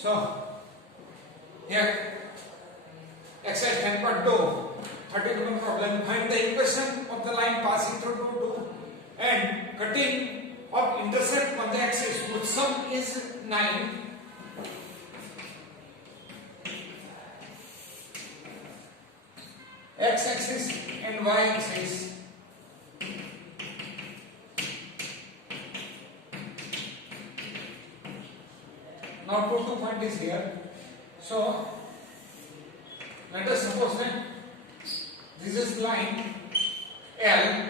So here exercise 10.2 31 problem. Find the equation of the line passing through 2 and cutting of intercept on the axis whose sum is 9. X axis and y axis. Now 2 point is here. So let us suppose that this is line L.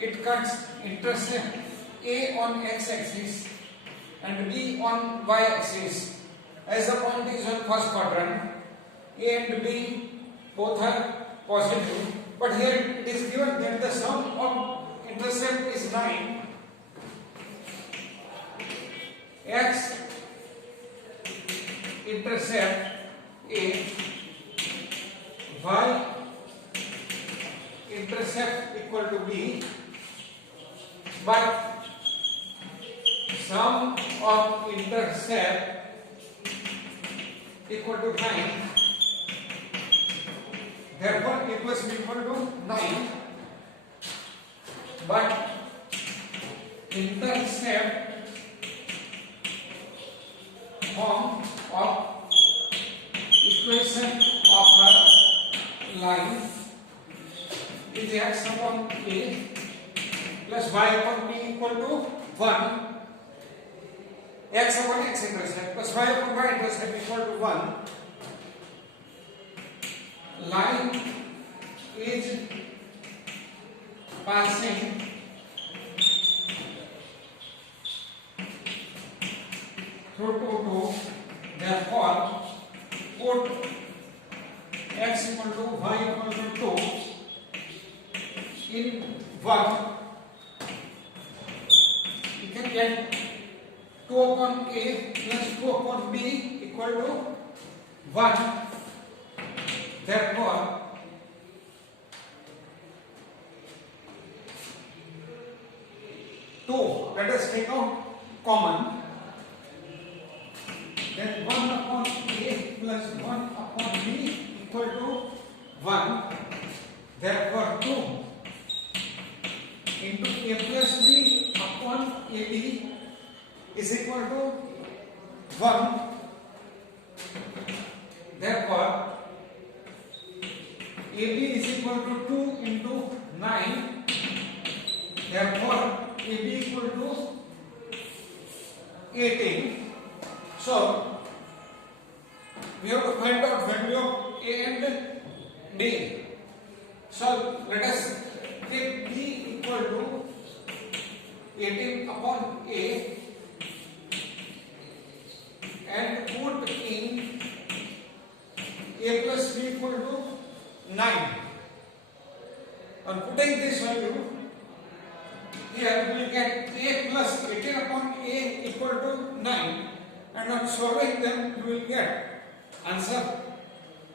It cuts intercept A on x axis and B on y axis. As the point is on first quadrant, A and B both are positive, but here it is given that the sum of intercept is 9. X intercept A, Y intercept equal to B, but sum of intercept equal to 9. Therefore, A plus B equal to 9, but intercept form of equation of a line is x upon A plus y upon B equal to 1. X upon x intercept plus y upon y intercept equal to 1. Line is passing through 2, therefore put x equal to y equal to 2 in 1. You can get 2 upon A plus 2 upon B equal to 1. Therefore, let us take out common. Then 1 upon A plus 1 upon B equal to 1. Therefore, 2 into A plus B upon AB is equal to 1. Therefore, AB is equal to 2 into 9. Therefore, AB equal to 18. So, we have to find out value of A and B. So, let us take B equal to 18 upon A and put in A plus B equal to 9. On putting this value, here we will get A plus 18 upon A equal to 9, and on solving them you will get answer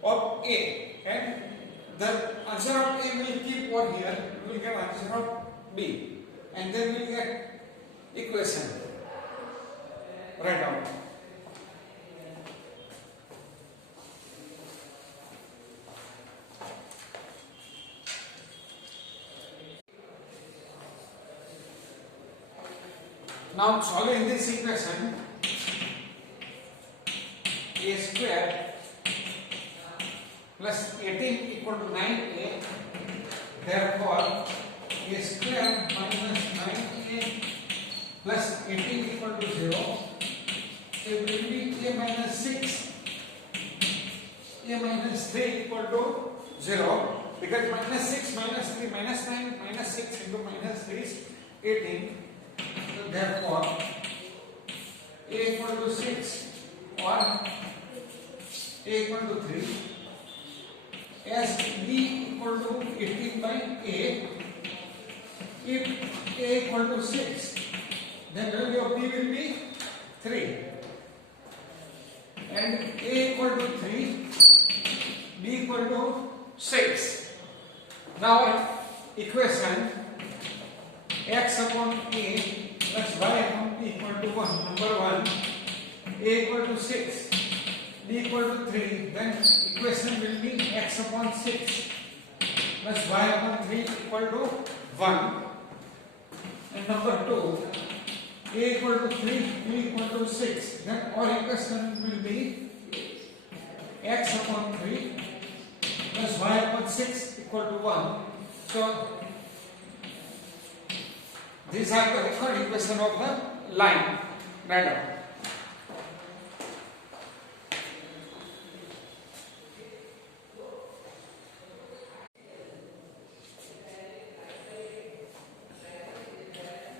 of A, and the answer of A will keep over here, you will get answer of B, and then we will get equation. Write down. Now solving this equation, A square plus 18 equal to 9A, therefore A square minus 9A plus 18 equal to 0, it will be A minus 6, A minus 3 equal to 0, because minus 6 minus 3 minus 9 minus 6 into minus 3 is 18. So therefore, A equal to 6 or A equal to 3, as B equal to 18 by A, if A equal to 6, then value of B will be 3, and A equal to 3, B equal to 6. Now equation x upon A plus y upon B equal to 1. Number 1, a equal to 6, b equal to 3, then equation will be x upon 6 plus y upon 3 equal to 1. And number 2, a equal to 3, b equal to 6, then our equation will be x upon 3 plus y upon 6 equal to 1. So these are the third equation of the line diagram.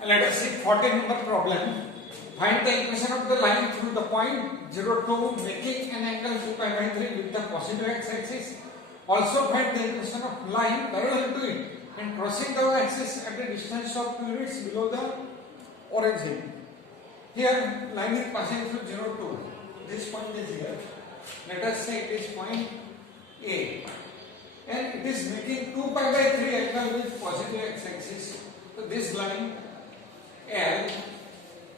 Let us see 14 number problem. Find the equation of the line through the point 0, 2 making an angle 2 pi by 3 with the positive x-axis. Also find the equation of line parallel to it and crossing the axis at a distance of 2 units below the origin. Here line is passing through 0, 2. This point is here. Let us say it is point A. And it is making 2 pi by 3 angle with positive x-axis. So this line L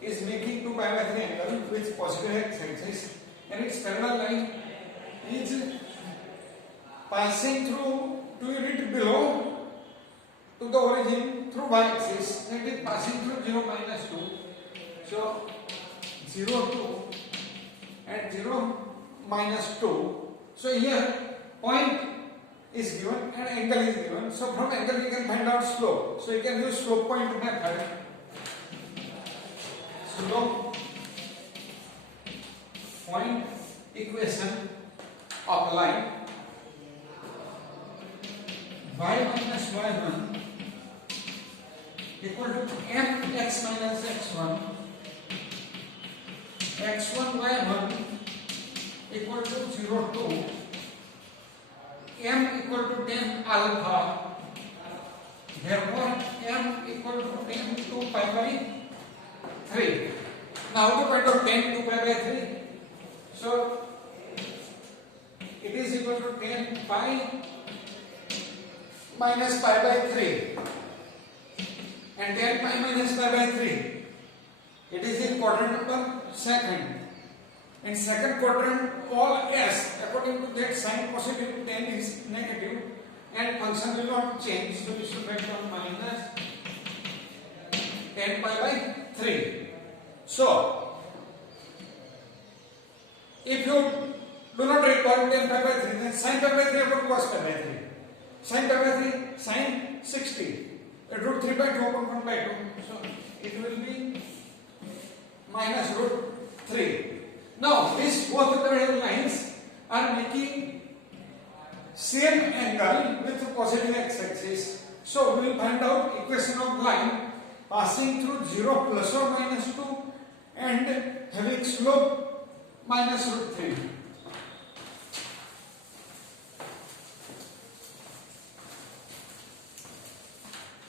is making 2 pi by 3 angle with positive x-axis, and its parallel line is passing through 2 units below to the origin through y-axis, and it is passing through 0 minus 2. So 0, 2 and 0 minus 2. So here point is given and angle is given. So from angle we can find out slope. So you can use slope point method. Slope point equation of a line y minus y1 equal to mx minus x1, x1 y1 equal to 0, 2, m equal to 10 alpha, therefore m equal to 10 2 pi by 3. Now how to find out 10 2 pi by 3? So it is equal to 10 pi minus pi by 3, and 10 pi minus pi by 3, it is in quadrant number second. In second quadrant, all s according to that sign positive 10 is negative and function will not change, so we should write 1 minus 10 pi by 3. So if you do not require 10 pi by 3, then sin pi by 3 upon cos pi by 3. Sin pi by 3, sin 60. Root 3 by 2 upon 1 by 2. So it will be minus root 3. Now these both parallel lines are making same angle with positive x-axis. So we will find out equation of line passing through 0 plus or minus 2 and having slope minus root 3.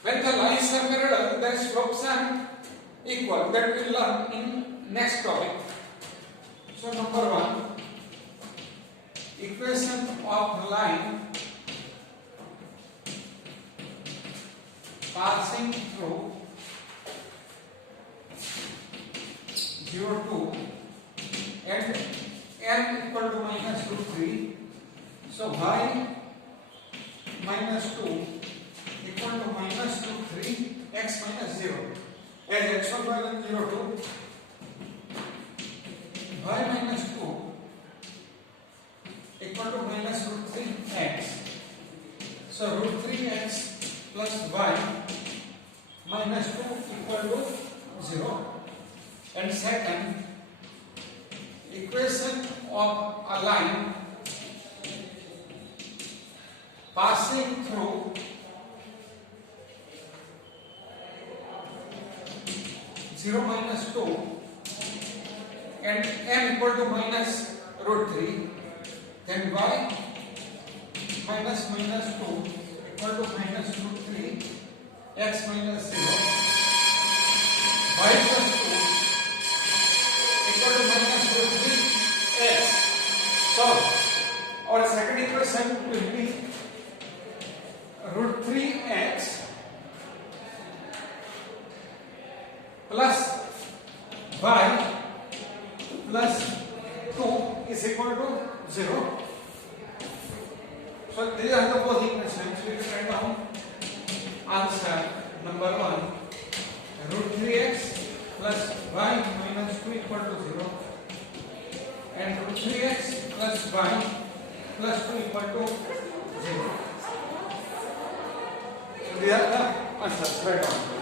When the lines are parallel, their slopes are equal. That we will learn in next topic. So number 1, equation of line passing through 0, 2 and m equal to minus root 3. So y minus 2 equal to minus root 3 x minus 0. As x1 minus 0, 2, y minus 2 equal to minus root 3 x. So root 3 x plus y minus 2 equal to 0. And second, equation of a line passing through 0 minus 2 and m equal to minus root 3, then y minus minus 2 equal to minus root 3 x minus 0, y plus 2 equal to minus root 3 x. So our second equation will be root 3x plus y plus 2 is equal to 0. So these are the both equations. We can write down answer number 1, root 3x plus y minus 2 equal to 0, and root 3x plus y plus 2 equal to 0. So these are the answers. Write down.